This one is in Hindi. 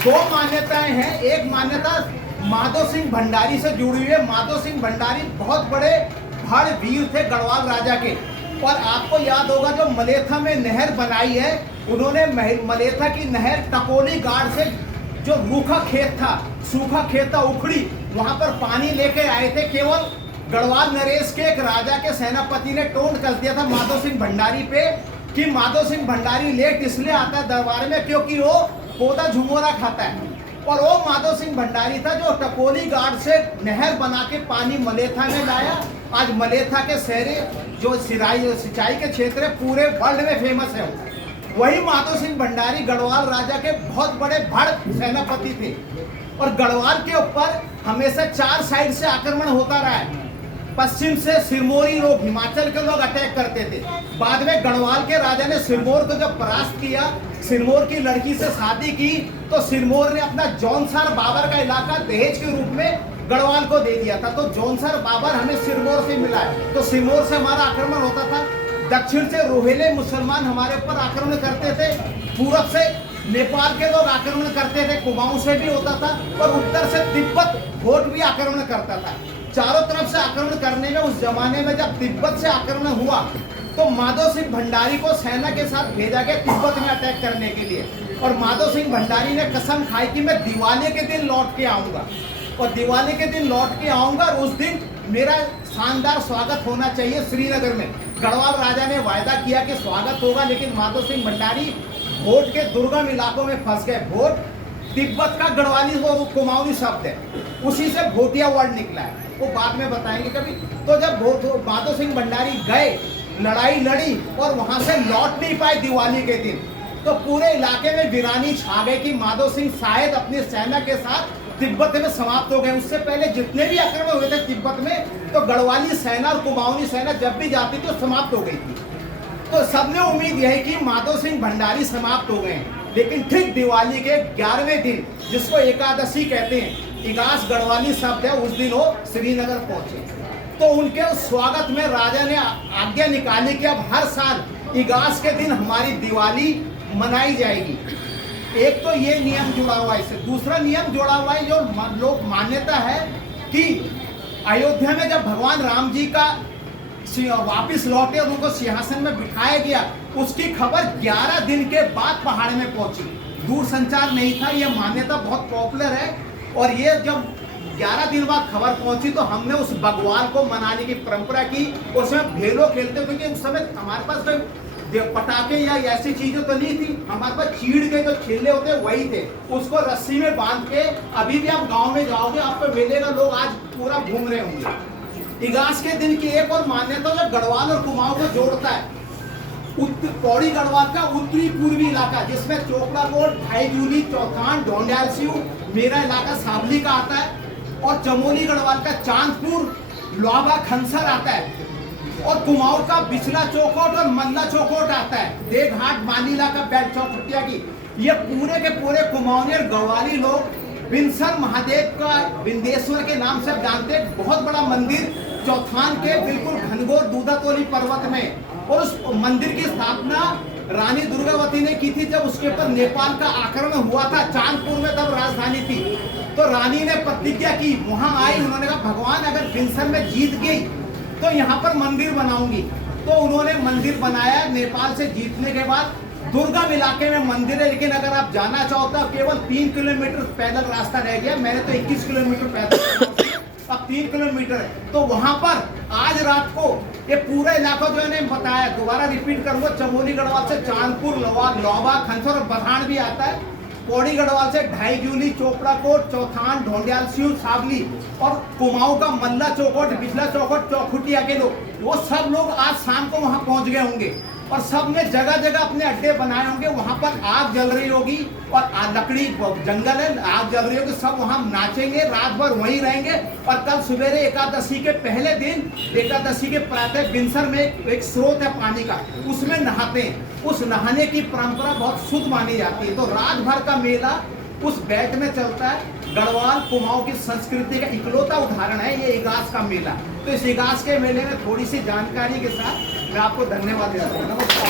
दो मान्यताएं हैं। एक मान्यता माधो सिंह भंडारी से जुड़ी हुई है। माधो सिंह भंडारी बहुत बड़े भाड़ वीर थे गढ़वाल राजा के। और आपको याद होगा जो मलेथा में नहर बनाई है, उन्होंने मलेथा की नहर टकोली गाड़ से जो रूखा खेत था, सूखा खेत था, उखड़ी, वहां पर पानी लेके आए थे। केवल गढ़वाल नरेश के एक राजा के सेनापति ने टोंट कस दिया था माधो सिंह भंडारी पे कि माधो सिंह भंडारी लेट इसलिए आता है दरबार में क्योंकि वो पौधा झुमोरा खाता है। और वो माधो सिंह भंडारी था जो टकोली गाड़ से नहर बना के पानी मलेथा में लाया। आज मलेथा के शहरे जो सिंचाई के क्षेत्र है पूरे वर्ल्ड में फेमस है। वही माधो सिंह भंडारी गढ़वाल राजा के बहुत बड़े भड़ सेनापति थे। और गढ़वाल के ऊपर हमेशा चार साइड से आक्रमण होता रहा है। पश्चिम से सिरमौरी लोग, हिमाचल के लोग अटैक करते थे। बाद में गढ़वाल के राजा ने सिरमौर को जब परास्त किया, सिरमौर की लड़की से शादी की, तो सिरमौर ने अपना जौनसार बाबर का इलाका दहेज के रूप में गढ़वाल को दे दिया था। तो जौनसार बाबर हमें सिरमौर से मिला है। तो सिरमौर से हमारा आक्रमण होता था। दक्षिण से रोहेले मुसलमान हमारे ऊपर आक्रमण करते थे। पूरब से नेपाल के लोग आक्रमण करते थे, कुमाऊं से भी होता था। और उत्तर से तिब्बत घोट भी आक्रमण करता था। चारों तरफ से आक्रमण करने में उस जमाने में जब तिब्बत से आक्रमण हुआ तो माधो सिंह भंडारी को सेना के साथ भेजा गया तिब्बत में अटैक करने के लिए। और माधो सिंह भंडारी ने कसम खाई कि मैं दिवाली के दिन लौट के आऊंगा, और दिवाली के दिन लौट के आऊंगा और उस दिन मेरा शानदार स्वागत होना चाहिए श्रीनगर में। गढ़वाल राजा ने वायदा किया कि स्वागत होगा, लेकिन माधो सिंह भंडारी भोट के दुर्गम इलाकों में फंस गए। भोट तिब्बत का गढ़वाली और कुमाऊनी शब्द है, उसी से भोटिया वर्ड निकला है, वो बाद में बताएंगे कभी। तो जब माधो सिंह भंडारी गए, लड़ाई लड़ी और वहां से लौट नहीं पाए दिवाली के दिन, तो पूरे इलाके में वीरानी छा गई कि माधो सिंह शायद अपनी सेना के साथ तिब्बत में समाप्त हो गए। उससे पहले जितने भी आक्रमण हुए थे तिब्बत में, तो गढ़वाली सेना और कुमाऊनी सेना जब भी जाती थी तो समाप्त हो गई थी। तो सबने उम्मीद यह है कि माधो सिंह भंडारी समाप्त हो गए हैं। लेकिन ठीक दिवाली के 11वें दिन, जिसको एकादशी कहते हैं, इगास गढ़वाली शब्द है, उस दिन वो श्रीनगर पहुंचे। तो उनके स्वागत में राजा ने आज्ञा निकाली कि अब हर साल इगास के दिन हमारी दिवाली मनाई जाएगी। एक तो ये नियम जुड़ा हुआ है इससे। दूसरा नियम जुड़ा हुआ है जो लोग मान्यता है कि अयोध्या में जब भगवान राम जी का वापिस लौटे और उनको सिंहासन में बिठाया गया, उसकी खबर 11 दिन के बाद पहाड़ में पहुंची। दूर संचार नहीं था, यह मान्यता बहुत पॉपुलर है। और ये जब 11 दिन बाद खबर पहुंची तो हमने उस भगवान को मनाने की परंपरा की। उसमें भेलो खेलते, क्योंकि उस समय हमारे पास कोई पटाखे या ऐसी चीजें तो नहीं थी। हमारे पास चीड़ के जो खेले होते वही थे, उसको रस्सी में बांध के। अभी भी आप गांव में जाओगे आपको मिलेगा, लोग आज पूरा घूम रहे होंगे। इगास के दिन की एक और मान्यता जो गढ़वाल और कुमाऊं को जोड़ता है, पौड़ी गढ़वाल का उत्तरी पूर्वी इलाका, जिसमें चोपड़ा कोट, ढाई जूली, चौथान, ढोंडियाल सिऊ, मेरा इलाका सावली का आता है। और चमोली गढ़वाल का चांदपुर, लोहाबा, खनसर आता है। और कुमाऊं का बिचला चौकोट और मल्ला चौकोट आता है। देवघाट, मानीला का बैठ चौखटिया की, ये पूरे के पूरे कुमाऊनी और गढ़वाली लोग बिनसर महादेव का, बिंदेश्वर के नाम से जानते हैं, बहुत बड़ा मंदिर चौथान के बिल्कुल घनघोर दूधातोली पर्वत में। और उस मंदिर की स्थापना रानी दुर्गावती ने की थी जब उसके ऊपर नेपाल का आक्रमण हुआ था। चांदपुर में तब राजधानी थी। तो रानी ने प्रतिज्ञा की, वहां आई, उन्होंने कहा भगवान अगर बिनसर में जीत गई तो यहाँ पर मंदिर बनाऊंगी। तो उन्होंने मंदिर बनाया। नेपाल से जीतने के बाद दुर्गम इलाके में मंदिर है, लेकिन अगर आप जाना चाहो तो केवल 3 किलोमीटर पैदल रास्ता रह गया। मैंने तो 21 किलोमीटर पैदल, अब 3 किलोमीटर है। तो वहां पर आज रात को ये पूरा इलाका जो है बताया, दोबारा रिपीट करूंगा, चमोली गढ़वाल से चांदपुर, लोहाबा, खनसर और बरहान भी आता है। पौड़ी गढ़वाल से ढाई जूली, चोपड़ा कोट, चौथान, ढोंडियाल सिऊ, सावली, और कुमाऊं का मल्ला चौकोट, बिचला चौकोट, चौखुटिया के लोग, वो सब लोग आज शाम को वहां पहुंच गए होंगे। और सब ने जगह जगह अपने अड्डे बनाए होंगे। वहां पर आग जल रही होगी और लकड़ी जंगल है, आग जल रही होगी। सब वहां नाचेंगे, रात भर वहीं रहेंगे। और कल सवेरे एकादशी के पहले दिन, एकादशी के प्रातः बिनसर में एक स्रोत है पानी का, उसमें नहाते हैं। उस नहाने की परंपरा बहुत शुद्ध मानी जाती है। तो रात भर का मेला उस बैट में चलता है। गढ़वाल कुमाऊं की संस्कृति का इकलौता उदाहरण है ये इगास का मेला। तो इस इगास के मेले में थोड़ी सी जानकारी के साथ मैं आपको धन्यवाद देता हूँ। नमस्कार।